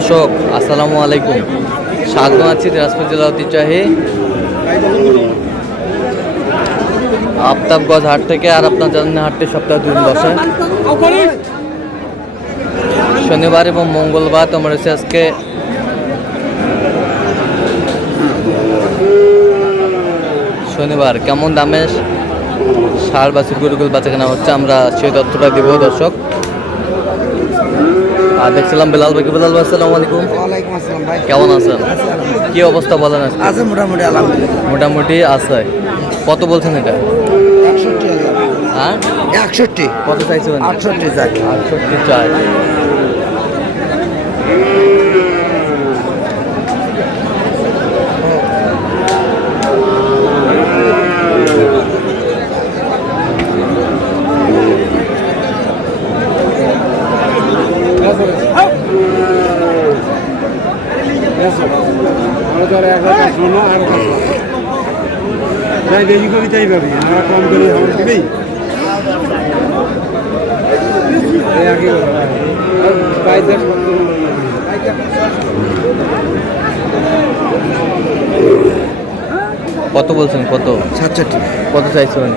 দর্শক আসসালামু আলাইকুম, স্বাগত আছি দিনাজপুর জেলা ঐতিহ্যবাহী আফতাবগঞ্জ হাট থেকে। আর আপনার জানেন হাটটি সপ্তাহে 2 দিন বসে, শনিবার এবং মঙ্গলবার। তোমার হচ্ছে আজকে শনিবার। কেমন দামে ষাঁড় বাছুর গরুগুলো বাচ্চা কেনা হচ্ছে আমরা সেই তথ্যটা দিব দর্শক। আর দেখছিলাম বেলাল ভাই। বেলাল ভাই আসসালামু আলাইকুম। ওয়ালাইকুম আসসালাম ভাই, কেমন আছেন? কি অবস্থা বলেন? আছে মোটামুটি আলহামদুলিল্লাহ। মোটামুটি আছে। কত বলছেন এটা? 61,000। হ্যাঁ 61। কত চাইছেন? 68 যাক। 68 চাই। বেশি কবিতাই পাবি, আমরা কম করি খবর দিবি। কত বলছেন? কত? 67। কত চাইছেন?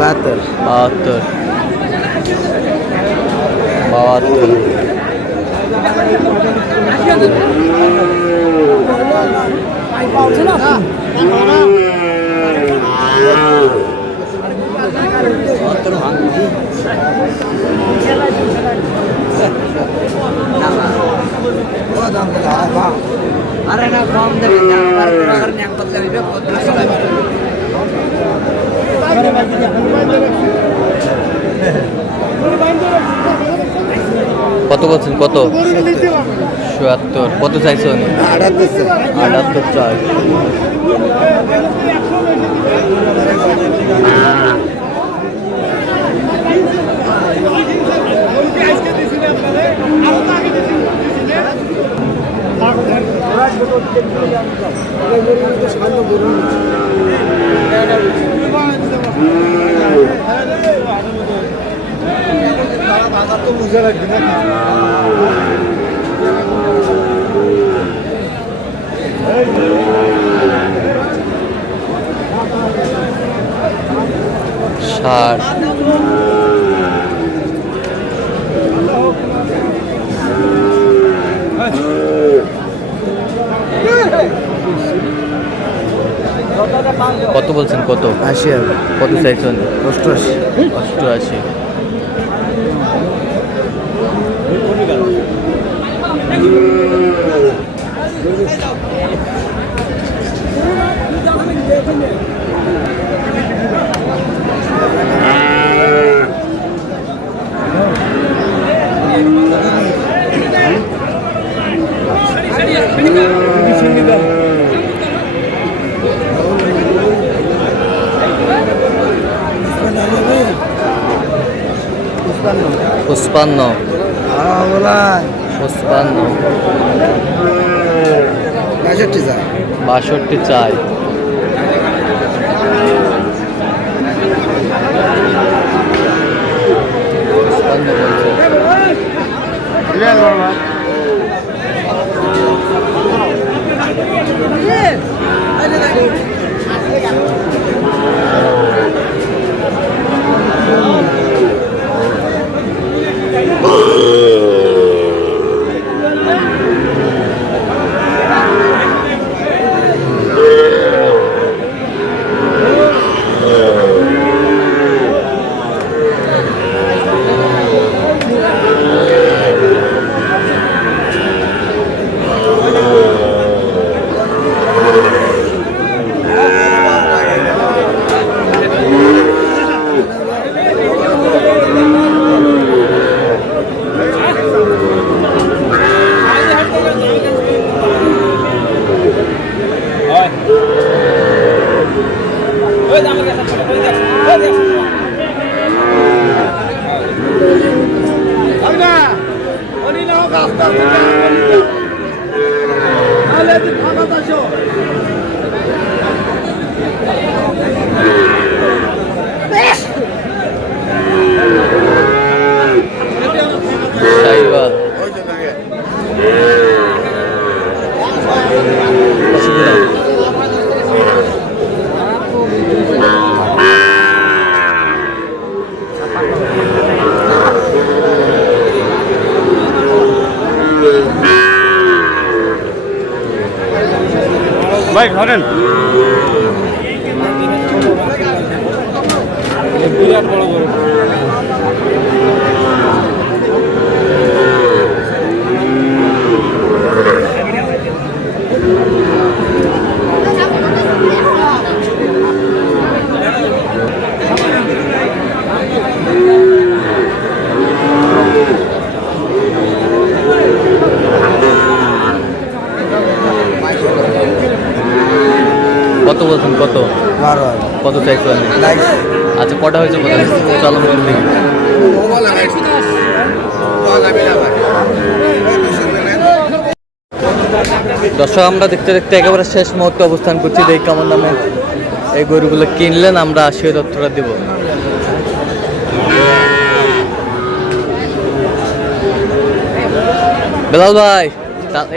72। 72। 72। আরে না কম দেবেন না, আর ন্যাক বদলে দিবে। কত বলছেন? কত? 77। কত চাইছেন? 78 চাই। ষাট। কত বলছেন? কত? 80,000। কত চাইছেন? 88। 88। পঁচপান্ন। 55। 62 যাক। 62 চাই। সাইওয়াল। ভাই ধরেন বিরাট বড় গরু। কত বলছেন, কত কত চাইছেন? আচ্ছা, কটা হয়েছে বলেন? চলো বলুন দেখি। দর্শক, আমরা দেখতে দেখতে একেবারে শেষ মুহূর্তে অবস্থান করছি। দেখি কেমন দামে এই গরুগুলো কিনলেন, আমরা সেই তথ্যটা দেব। বেলাল ভাই,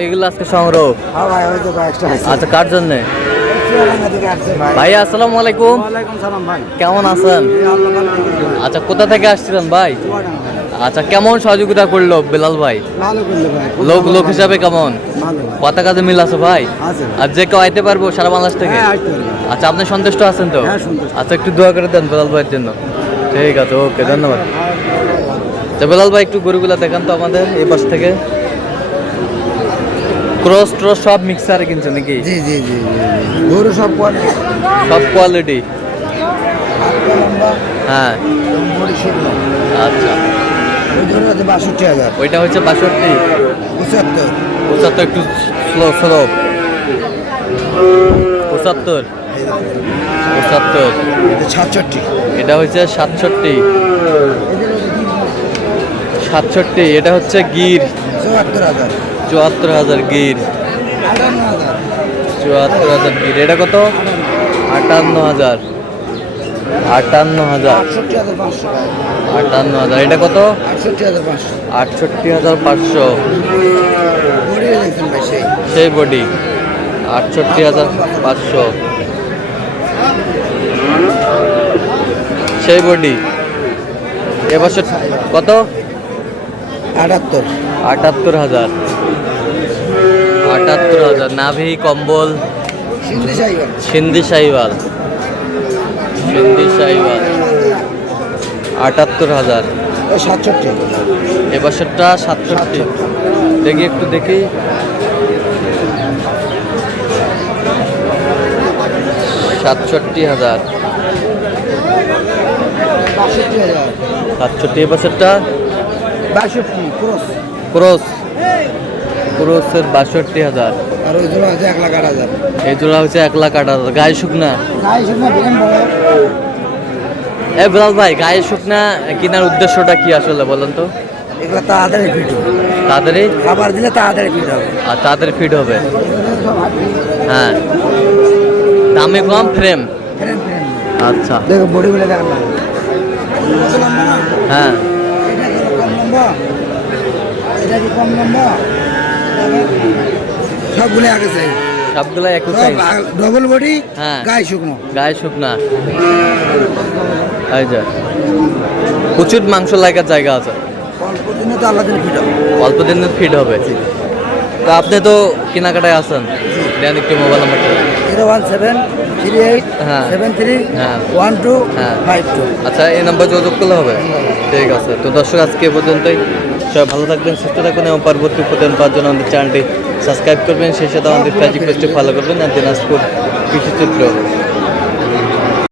এইগুলো আজকে সংগ্রহ। আচ্ছা, কার জন্যে? ভাই আসসালামু আলাইকুম। কেমন আছেন? আচ্ছা, কোথা থেকে আসছিলেন ভাই? আচ্ছা, কেমন সহযোগিতা করলো বেলাল ভাই? লোক হিসাবে কেমন? কথা কাজে মিল আছে ভাই? আর যে কেউ আইতে পারবো সারা বাংলাদেশ থেকে? আচ্ছা, আপনি সন্তুষ্ট আছেন তো? আচ্ছা, একটু দোয়া করে দেন বেলাল ভাইয়ের জন্য। ঠিক আছে, ওকে, ধন্যবাদ। তো বেলাল ভাই, একটু গরুগুলা দেখান তো আমাদের এই পাশ থেকে। ক্রস ট্রস সব মিক্সারে কিনছে নাকি? জি জি জি গরু সব কোয়ালিটি। হ্যাঁ, আচ্ছা, ওইটা হচ্ছে 62, 75, একটু স্লো 75, 67 এটা হচ্ছে 67, এটা হচ্ছে গির 74,000 গির, 74,000 গির। এটা কত? 58,000, 58,000। এটা কত? 68,500। সেই বডি 68,500, সেই বডি। এবছর কত? 78,000, 78,000। নাভি কম্বল সিন্ধি সাহিওয়াল, 78,000। এবছরটা 67। দেখি, একটু দেখি। 67,000, 67। এবছরটা ক্রসের 62,000। আর ওই জোড়া হচ্ছে 1,08,000। এই জোড়া হচ্ছে 1,08,000। গায়ে শুকনা? এ বেলাল ভাই, গায়ে শুকনা কেনার উদ্দেশ্যটা কি আসলে বলেন তো? এগুলো তাড়াতাড়ি ফিট হবে, তাড়াতাড়ি খাবার দিলে তাড়াতাড়ি ফিট হবে। আর তাড়াতাড়ি ফিট হবে। হ্যাঁ, দামে কম, ফ্রেম। আচ্ছা, দেখো বডিগুলো দেখো না। হ্যাঁ, এটা কি কম লম্বা? সবগুলো আগে চাই, সবগুলো একই সাইজ, ডবল বডি। হ্যাঁ, গায়ে শুকনো, এই যে প্রচুর মাংস লাগার জায়গা আছে। অল্প দিনে তো আল্লাহ ফিট হবে, অল্প দিনে ফিট হবে। তো আপনি তো কেনাকাটায় আছেন, দেন একটু মোবাইল নাম্বারটা। 01738731252। আচ্ছা, এই নাম্বার যোগাযোগ করলে হবে? ঠিক আছে। তো দর্শক, আজকে এ পর্যন্তই। সবাই ভালো থাকবেন, সুস্থ থাকবেন এবং পরবর্তী প্রতিদিন পাওয়ার জন্য আমাদের চ্যানেলটি সাবস্ক্রাইব করবেন। সেই সাথে আমাদের ফেসবুক পেজটি ফলো করবেন। আর দিনাজপুর কৃষি চিত্র